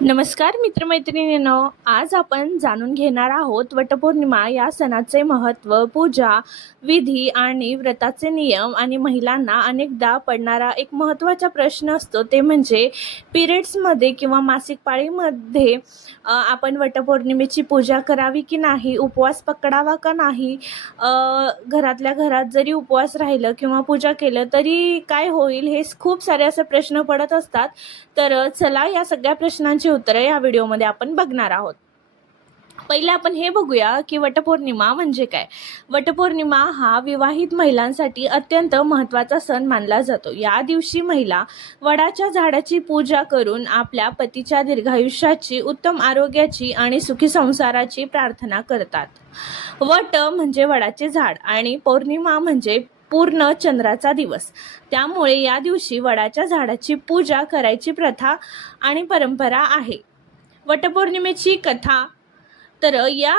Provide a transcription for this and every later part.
नमस्कार मित्रमैत्रिणींनो, आज आपण जाणून घेणार आहोत वटपौर्णिमा या सणाचे महत्त्व, पूजा, विधी आणि व्रताचे नियम. आणि महिलांना अनेकदा पडणारा एक महत्त्वाचा प्रश्न असतो ते म्हणजे पिरियड्समध्ये किंवा मासिक पाळीमध्ये आपण वटपौर्णिमेची पूजा करावी की नाही, उपवास पकडावा का नाही, घरातल्या घरात जरी उपवास राहिलं किंवा पूजा केलं तरी काय होईल, हे खूप सारे असे प्रश्न पडत असतात. तर चला या सगळ्या प्रश्नांची उत्तरं या व्हिडिओमध्ये आपण बघणार आहोत. पहिले आपण हे बघूया की वटपौर्णिमा म्हणजे काय. वटपौर्णिमा हा विवाहित महिलांसाठी अत्यंत महत्त्वाचा सण मानला जातो. या दिवशी महिला वडाच्या झाडाची पूजा करून आपल्या पतीच्या दीर्घायुष्याची, उत्तम आरोग्याची आणि सुखी संसाराची प्रार्थना करतात. वट म्हणजे वडाचे झाड आणि पौर्णिमा म्हणजे पूर्ण चंद्राचा दिवस. त्यामुळे या दिवशी वडाच्या झाडाची पूजा करायची प्रथा आणि परंपरा आहे. वटपौर्णिमेची कथा. तर या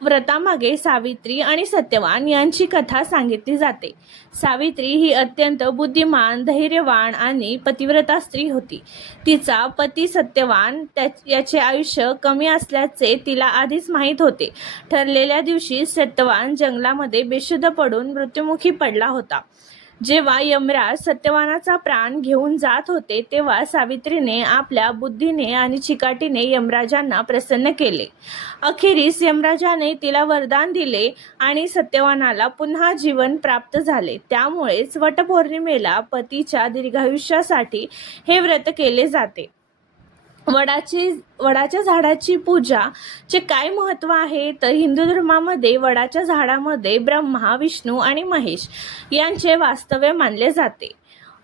व्रतामागे सावित्री आणि सत्यवान यांची कथा सांगितली जाते. सावित्री ही अत्यंत बुद्धिमान, धैर्यवान आणि पतिव्रता स्त्री होती. तिचा पती सत्यवान याचे आयुष्य कमी असल्याचे तिला आधीच माहीत होते. ठरलेल्या दिवशी सत्यवान जंगलामध्ये बेशुद्ध पडून मृत्युमुखी पडला होता. जेव्हा यमराज सत्यवानाचा प्राण घेऊन जात होते तेव्हा सावित्रीने आपल्या बुद्धीने आणि चिकाटीने यमराजांना प्रसन्न केले. अखेरीस यमराजाने तिला वरदान दिले आणि सत्यवानाला पुन्हा जीवन प्राप्त झाले. त्यामुळेच वटपौर्णिमेला पतीच्या दीर्घायुष्यासाठी हे व्रत केले जाते. वडाच्या झाडाची पूजाचे काय महत्त्व आहे, तर हिंदू धर्मामध्ये वडाच्या झाडामध्ये ब्रह्मा, विष्णू आणि महेश यांचे वास्तव्य मानले जाते.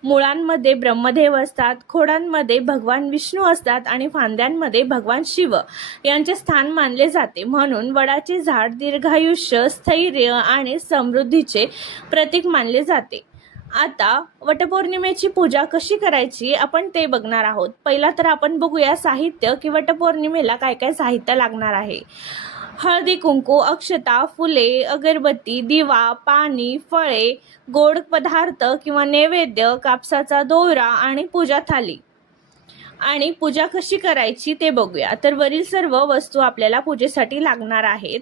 मुळांमध्ये ब्रह्मदेव असतात, खोडांमध्ये भगवान विष्णू असतात आणि फांद्यांमध्ये भगवान शिव यांचे स्थान मानले जाते. म्हणून वडाचे झाड दीर्घायुष्य, स्थैर्य आणि समृद्धीचे प्रतीक मानले जाते. आता वटपौर्णिमेची पूजा कशी करायची आपण ते बघणार आहोत. पहिला तर आपण बघूया साहित्य की वटपौर्णिमेला काय काय साहित्य लागणार आहे. हळदी कुंकू, अक्षता, फुले, अगरबत्ती, दिवा, पाणी, फळे, गोड पदार्थ किंवा नैवेद्य, कापसाचा दोरा आणि पूजा थाली. आणि पूजा कशी करायची ते बघूया. तर वरील सर्व वस्तू आपल्याला पूजेसाठी लागणार आहेत.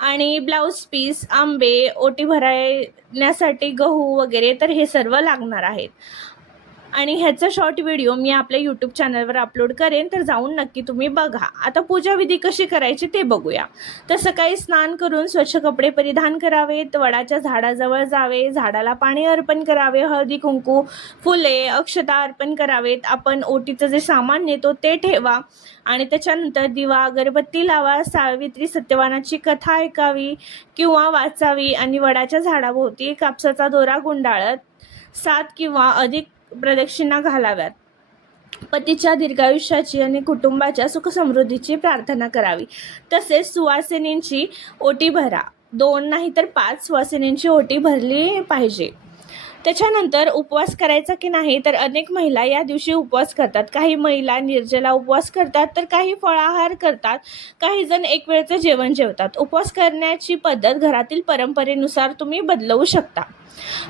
आणि ब्लाऊज पीस, आंबे, ओटी भरण्यासाठी गहू वगैरे, तर हे सर्व लागणार आहेत. आणि ह्याचा शॉर्ट व्हिडिओ मी आपल्या यूट्यूब चॅनलवर अपलोड करेन, तर जाऊन नक्की तुम्ही बघा. आता पूजाविधी कशी करायची ते बघूया. तर सकाळी स्नान करून स्वच्छ कपडे परिधान करावेत, वडाच्या झाडाजवळ जावे, झाडाला पाणी अर्पण करावे, हळदी कुंकू, फुले, अक्षता अर्पण करावेत. आपण ओटीचं जे सामान नेतो ते ठेवा आणि त्याच्यानंतर दिवा, अगरबत्ती लावा, सावित्री सत्यवानाची कथा ऐकावी किंवा वाचावी आणि वडाच्या झाडाभोवती कापसाचा दोरा गुंडाळत 7 किंवा अधिक प्रदक्षिणा घालाव्यात. पतीच्या दीर्घायुष्याची आणि कुटुंबाच्या सुखसमृद्धीची प्रार्थना करावी. तसेच सुवासिनींची ओटी भरा. 2 नाही तर 5 सुवासिनींची ओटी भरली पाहिजे. त्याच्यानंतर उपवास करायचा की नाही, तर अनेक महिला या दिवशी उपवास करतात. काही महिला निर्जला उपवास करतात, तर काही फळाहार करतात, काही जण एक वेळचं जेवण जेवतात. उपवास करण्याची पद्धत घरातील परंपरेनुसार तुम्ही बदलवू शकता.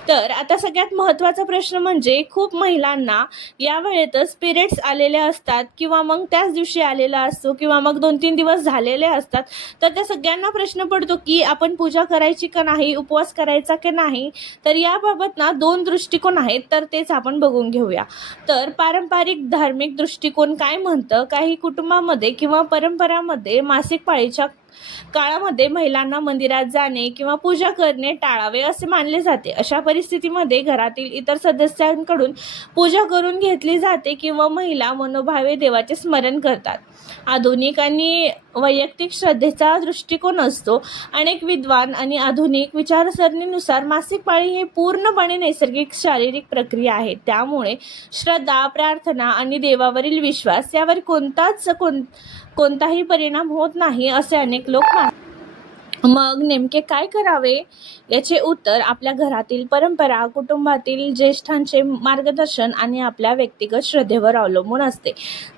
तर आता सगळ्यात महत्त्वाचा प्रश्न म्हणजे खूप महिलांना या वेळेतच पिरियड्स आलेले असतात किंवा मग त्याच दिवशी आलेला असतो किंवा मग 2-3 दिवस झालेले असतात. तर त्या सगळ्यांना प्रश्न पडतो की आपण पूजा करायची का नाही, उपवास करायचा की नाही. तर याबाबत ना 2 दृष्टिकोन आहेत, तर तेच आपण बघून घेऊया. तर पारंपरिक धार्मिक दृष्टिकोन काय म्हणतं, काही कुटुंबामध्ये किंवा परंपरामध्ये मासिक पाळीच्या काळामध्ये महिलांना मंदिरात जाणे किंवा पूजा करणे टाळावे असे मानले जाते. अशा परिस्थितीमध्ये घरातील इतर सदस्यांकडून पूजा करून घेतली जाते किंवा महिला मनोभावे देवाचे स्मरण करतात. आधुनिक आणि वैयक्तिक श्रद्धेचा दृष्टिकोन असतो. अनेक विद्वान आणि आधुनिक विचारसरणीनुसार मासिक पाळी ही पूर्णपणे नैसर्गिक शारीरिक प्रक्रिया आहे. त्यामुळे श्रद्धा, प्रार्थना आणि देवावरील विश्वास यावर कोणताही परिणाम होत नाही असे अनेक लोक मानतात. मग नेमके काय करावे याचे उत्तर आपल्या घरातील परंपरा, कुटुंबातील ज्येष्ठांचे मार्गदर्शन आणि आपल्या व्यक्तिगत श्रद्धेवर अवलंबून असते.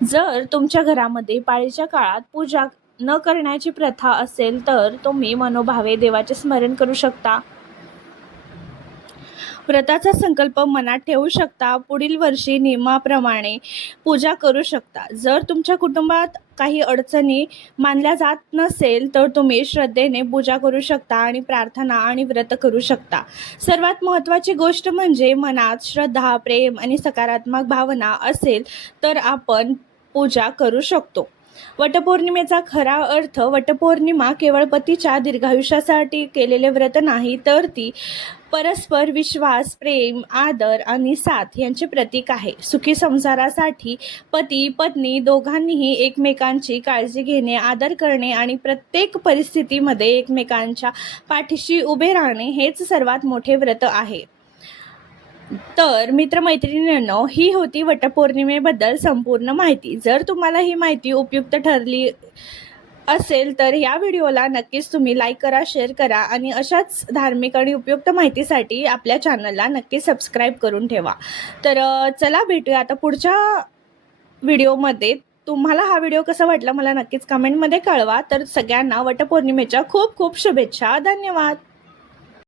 जर तुमच्या घरामध्ये पाळीच्या काळात पूजा न करण्याची प्रथा असेल तर तुम्ही मनोभावे देवाचे स्मरण करू शकता. व्रताचा संकल्प मनात ठेवू शकता. पुढील वर्षी नियमाप्रमाणे पूजा करू शकता. जर तुमच्या कुटुंबात काही अडचणी मानल्या जात नसेल तर तुम्ही श्रद्धेने पूजा करू शकता आणि प्रार्थना आणि व्रत करू शकता. सर्वात महत्त्वाची गोष्ट म्हणजे मनात श्रद्धा, प्रेम आणि सकारात्मक भावना असेल तर आपण पूजा करू शकतो. वटपौर्णिमेचा खरा अर्थ वटपौर्णिमा केवळ पतीच्या दीर्घायुष्यासाठी केलेले व्रत नाही, तर ती परस्पर विश्वास, प्रेम, आदर आणि साथ यांचे प्रतीक आहे. सुखी संसारासाठी पती पत्नी दोघांनीही एकमेकांची काळजी घेणे, आदर करणे आणि प्रत्येक परिस्थितीमध्ये एकमेकांच्या पाठीशी उभे राहणे हेच सर्वात मोठे व्रत आहे. तर मित्रमैत्रिणींनो, ही होती वटपौर्णिमेबद्दल संपूर्ण माहिती. जर तुम्हाला ही माहिती उपयुक्त ठरली असेल तर या व्हिडिओला नक्कीच तुम्ही लाईक करा, शेअर करा आणि अशाच धार्मिक आणि उपयुक्त माहितीसाठी आपल्या चॅनलला नक्की सबस्क्राईब करून ठेवा. तर चला भेटूया आता पुढच्या व्हिडिओमध्ये. तुम्हाला हा व्हिडिओ कसा वाटला मला नक्कीच कमेंटमध्ये कळवा. तर सगळ्यांना वटपौर्णिमेच्या खूप खूप शुभेच्छा. धन्यवाद.